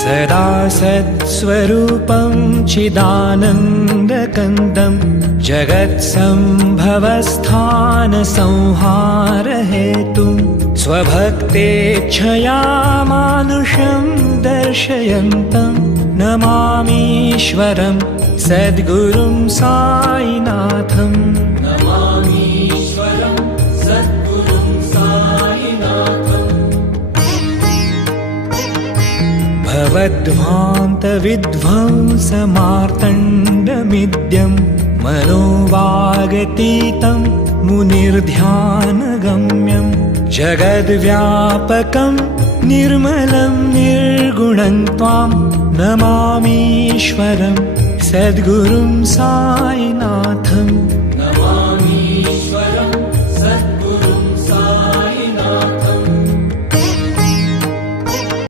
सदा सत्स्वरूपं चिदानन्दकन्दं जगत्सम्भवस्थानसंहारहेतुं स्वभक्तेच्छया मानुषं दर्शयन्तं नमामीश्वरं सद्गुरुं साईनाथम्। भवद्ध्वान्तविध्वंसमार्तण्डमिद्यं मनोवागतीतं मुनिर्ध्यानगम्यं जगद्व्यापकं निर्मलं निर्गुणं त्वां नमामीश्वरं सद्गुरुं साईनाथम्।